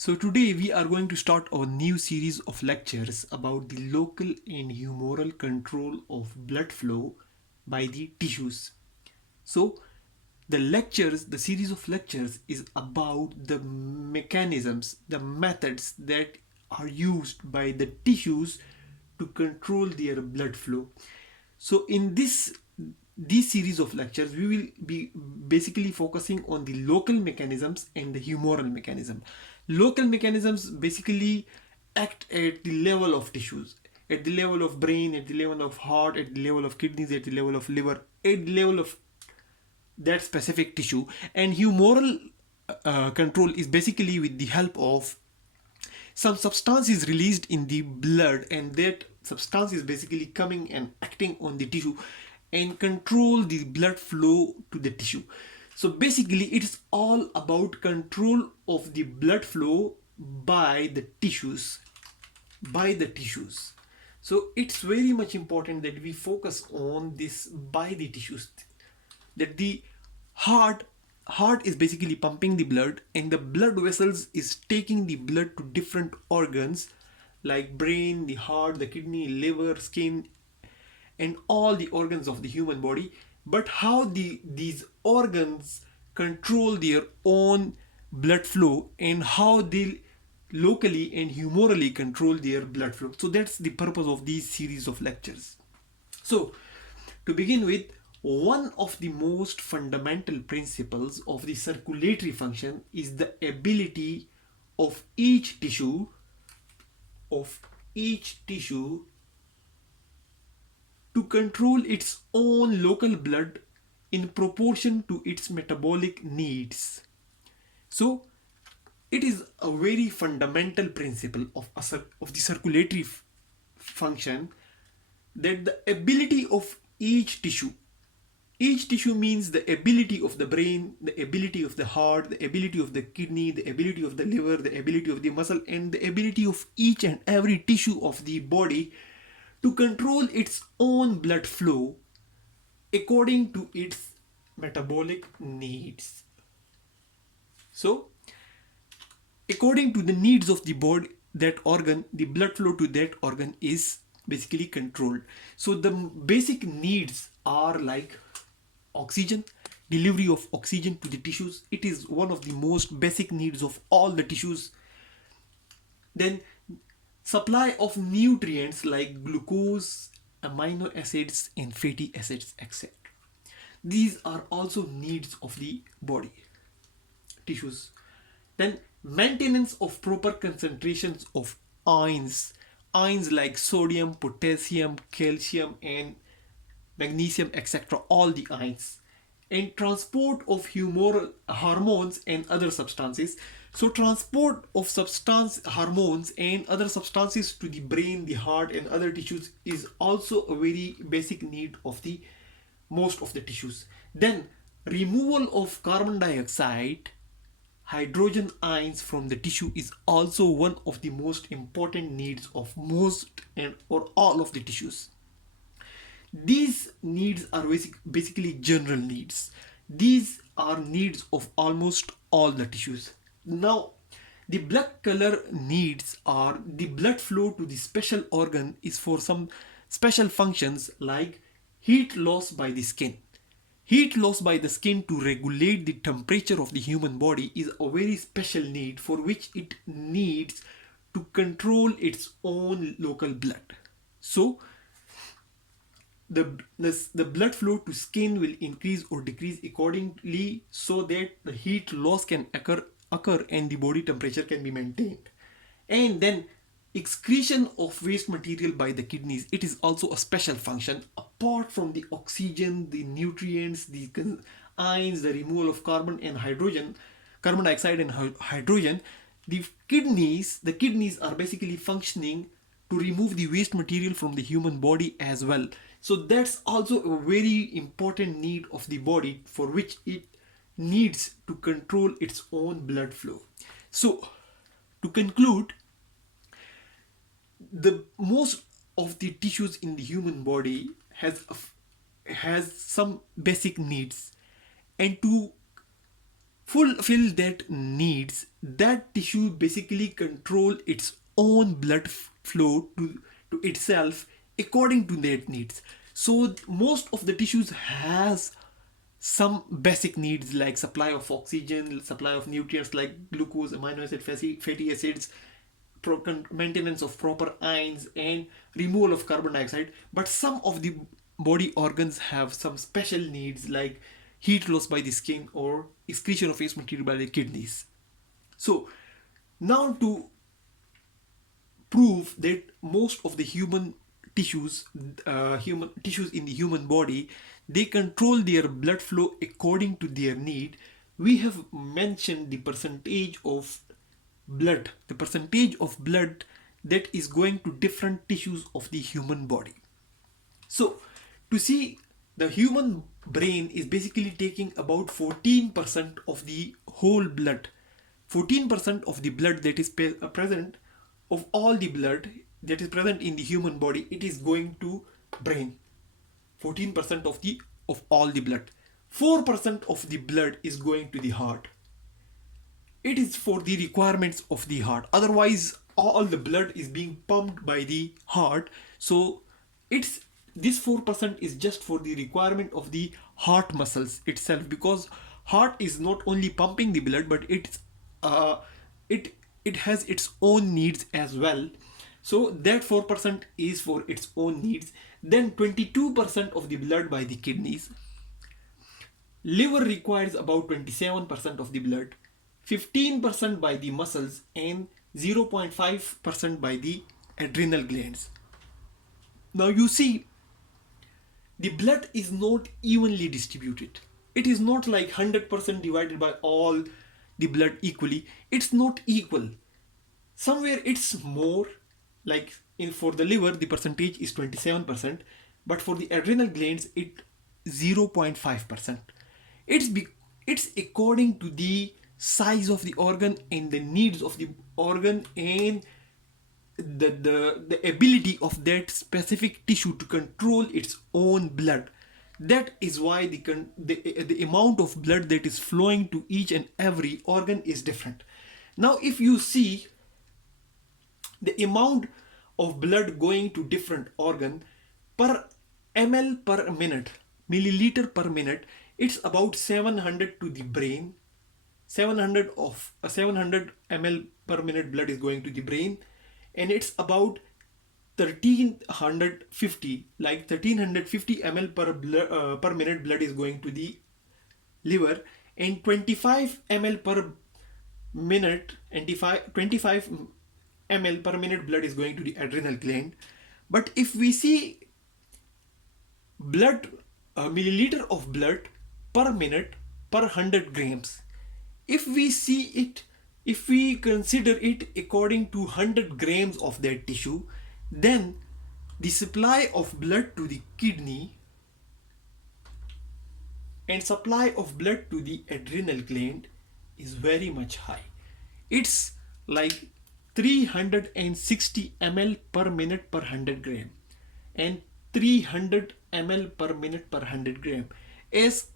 So today we are going to start our new series of lectures about the local and humoral control of blood flow by the tissues. So the series of lectures is about the mechanisms, the methods that are used by the tissues to control their blood flow. So in this series of lectures, we will be basically focusing on the local mechanisms and the humoral mechanism. Local mechanisms basically act at the level of tissues, at the level of brain, at the level of heart, at the level of kidneys, at the level of liver, at the level of that specific tissue. And humoral control is basically with the help of some substance is released in the blood, and that substance is basically coming and acting on the tissue and control the blood flow to the tissue. So basically it's all about control of the blood flow by the tissues. So it's very much important that we focus on this by the tissues, that the heart heart is basically pumping the blood, and the blood vessels is taking the blood to different organs like brain, the heart, the kidney, liver, skin, and all the organs of the human body. But how these organs control their own blood flow, and how they locally and humorally control their blood flow. So that's the purpose of these series of lectures. So, to begin with, one of the most fundamental principles of the circulatory function is the ability of of each tissue to control its own local blood in proportion to its metabolic needs. So, it is a very fundamental principle of the circulatory function, that the ability of each tissue means the ability of the brain, the ability of the heart, the ability of the kidney, the ability of the liver, the ability of the muscle, and the ability of each and every tissue of the body to control its own blood flow according to its metabolic needs. So, according to the needs of the body, that organ, the blood flow to that organ is basically controlled. So the basic needs are like oxygen, delivery of oxygen to the tissues. It is one of the most basic needs of all the tissues. Then supply of nutrients like glucose, amino acids, and fatty acids, etc. These are also needs of the body tissues. Then maintenance of proper concentrations of ions, ions like sodium, potassium, calcium, and magnesium, etc. All the ions. And transport of humoral hormones and other substances. So transport of substance hormones and other substances to the brain, the heart, and other tissues is also a very basic need of the most of the tissues. Then removal of carbon dioxide, hydrogen ions from the tissue is also one of the most important needs of most and or all of the tissues. These needs are basically general needs. These are needs of almost all the tissues. Now, the blood color needs are the blood flow to the special organ is for some special functions like heat loss by the skin. Heat loss by the skin to regulate the temperature of the human body is a very special need for which it needs to control its own local blood. So, the blood flow to skin will increase or decrease accordingly so that the heat loss can occur and the body temperature can be maintained. And then excretion of waste material by the kidneys, it is also a special function apart from the oxygen, the nutrients, the ions, the removal of carbon dioxide and hydrogen. The kidneys are basically functioning to remove the waste material from the human body as well. So that's also a very important need of the body for which it needs to control its own blood flow. So to conclude, the most of the tissues in the human body has some basic needs, and to fulfill that needs, that tissue basically control its own blood flow to itself according to that needs. So most of the tissues has some basic needs like supply of oxygen, supply of nutrients like glucose, amino acid, fatty acids, maintenance of proper ions, and removal of carbon dioxide. But some of the body organs have some special needs like heat loss by the skin or excretion of waste material by the kidneys. So now to prove that most of the human tissues in the human body, they control their blood flow according to their need, we have mentioned the percentage of blood that is going to different tissues of the human body. So to see, the human brain is basically taking about 14% of the whole blood. 14% of the blood that is present, of all the blood that is present in the human body, it is going to brain. 14% of all the blood. 4% of the blood is going to the heart. It is for the requirements of the heart. Otherwise all the blood is being pumped by the heart. So it's this 4% is just for the requirement of the heart muscles itself, because heart is not only pumping the blood, but uh, it it has its own needs as well. So that 4% is for its own needs. Then 22% of the blood by the kidneys. Liver requires about 27% of the blood, 15% by the muscles, and 0.5% by the adrenal glands. Now you see, the blood is not evenly distributed. It is not like 100% divided by all the blood equally. It's not equal. Somewhere it's more, like for the liver the percentage is 27%, but for the adrenal glands it 0.5%. it's it's according to the size of the organ and the needs of the organ, and the ability of that specific tissue to control its own blood. That is why the amount of blood that is flowing to each and every organ is different. Now if you see the amount of blood going to different organ per ml per minute, milliliter per minute, it's about 700 to the brain. 700 ml per minute blood is going to the brain, and it's about 1350, like 1350 ml per minute blood is going to the liver, and 25 ml per minute and 25 ml per minute blood is going to the adrenal gland. But if we see blood, milliliter of blood per minute per 100 grams, if we see it, if we consider it according to 100 grams of that tissue, then the supply of blood to the kidney and supply of blood to the adrenal gland is very much high. It's like 360 ml per minute per 100 gram and 300 ml per minute per 100 gram is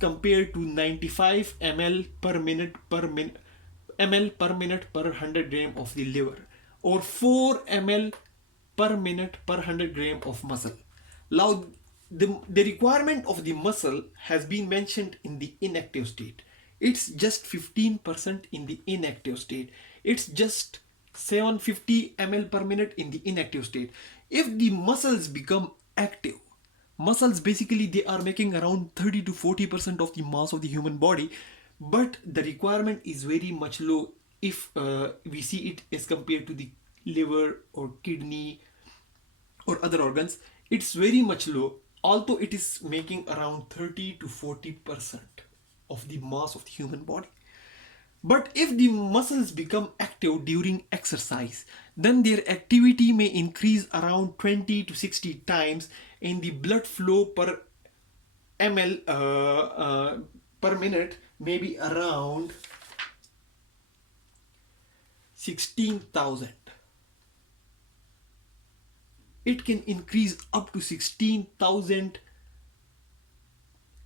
compared to 95 ml per minute ml per minute per 100 gram of the liver, or 4 ml per minute per 100 gram of muscle. Now the requirement of the muscle has been mentioned in the inactive state. It's just 15% in the inactive state. It's just 750 ml per minute in the inactive state. If the muscles become active, muscles basically they are making around 30 to 40% of the mass of the human body, but the requirement is very much low if we see it as compared to the liver or kidney or other organs. It's very much low, although it is making around 30 to 40% of the mass of the human body. But if the muscles become active during exercise, then their activity may increase around 20 to 60 times, and the blood flow per ml per minute may be around 16,000. It can increase up to 16,000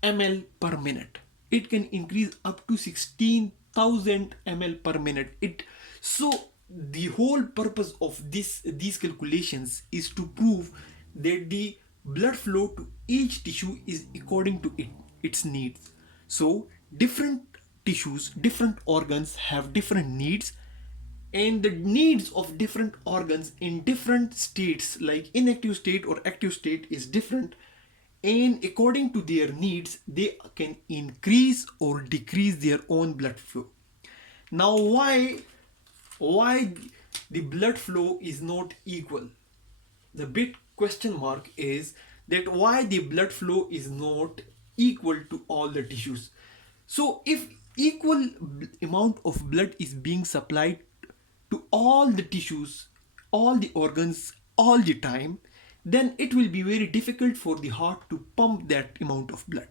ml per minute it can increase up to 16,000 ml per minute. So the whole purpose of these calculations is to prove that the blood flow to each tissue is according to its needs. So different tissues, different organs have different needs, and the needs of different organs in different states, like inactive state or active state, is different, and according to their needs they can increase or decrease their own blood flow. Now, why the blood flow is not equal? The big question mark is that why the blood flow is not equal to all the tissues. So if equal amount of blood is being supplied to all the tissues, all the organs, all the time, then it will be very difficult for the heart to pump that amount of blood.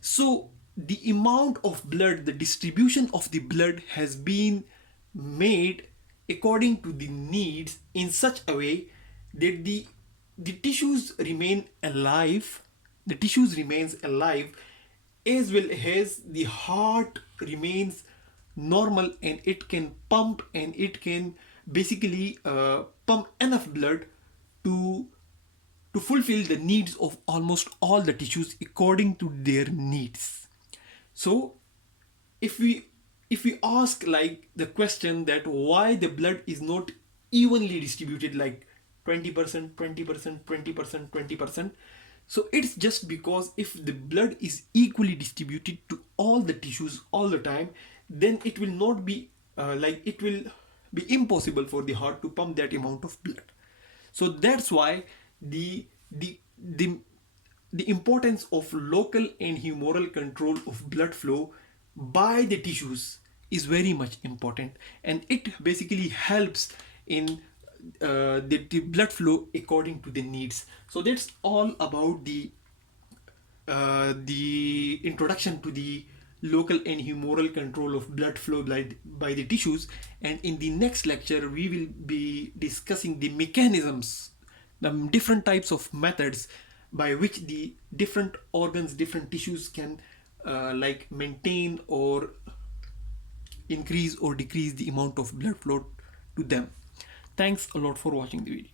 So the amount of blood, the distribution of the blood has been made according to the needs in such a way that the tissues remain alive, the tissues remains alive, as well as the heart remains normal, and it can pump, and it can basically pump enough blood to fulfill the needs of almost all the tissues according to their needs. So if we ask like the question that why the blood is not evenly distributed, like 20%, 20%, 20%, 20%, so it's just because if the blood is equally distributed to all the tissues all the time, then it will not be it will be impossible for the heart to pump that amount of blood. So that's why the the the the importance of local and humoral control of blood flow by the tissues is very much important, and it basically helps in the blood flow according to the needs. So that's all about the introduction to the local and humoral control of blood flow by the tissues. And in the next lecture we will be discussing the mechanisms, the different types of methods by which the different organs, different tissues can maintain or increase or decrease the amount of blood flow to them. Thanks a lot for watching the video.